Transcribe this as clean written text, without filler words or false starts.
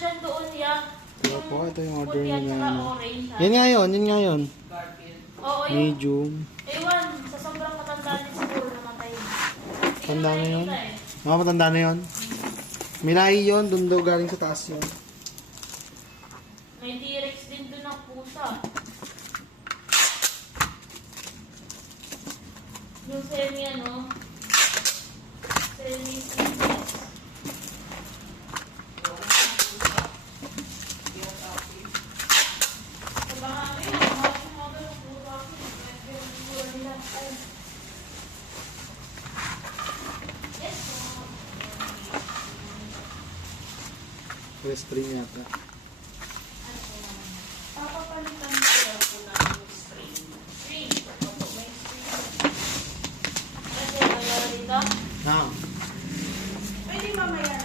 dyan doon, ya. Kaya po, ito yung order Puti at niya. saka orange. ha? Yan nga yun, yun nga yun. Oo, yun. Medium. Ewan, sa sobrang matanda niya siguro namatay. Tanda na yun. Hindi ko nakikita Mga matanda na yun. May lahi yun, doon daw galing sa taas yun. May T-Rex din doon ng pusa. Yung semi ano, semi-seedless. Sa bahagi, mahal yung model ng pusa. Medyo yung siguro nila. Ay. Yes, Press 3 yata. papapalitan ko lang po ng string. String. Opo, may string. Ano siya, kaya dito? Now, Pwede mamaya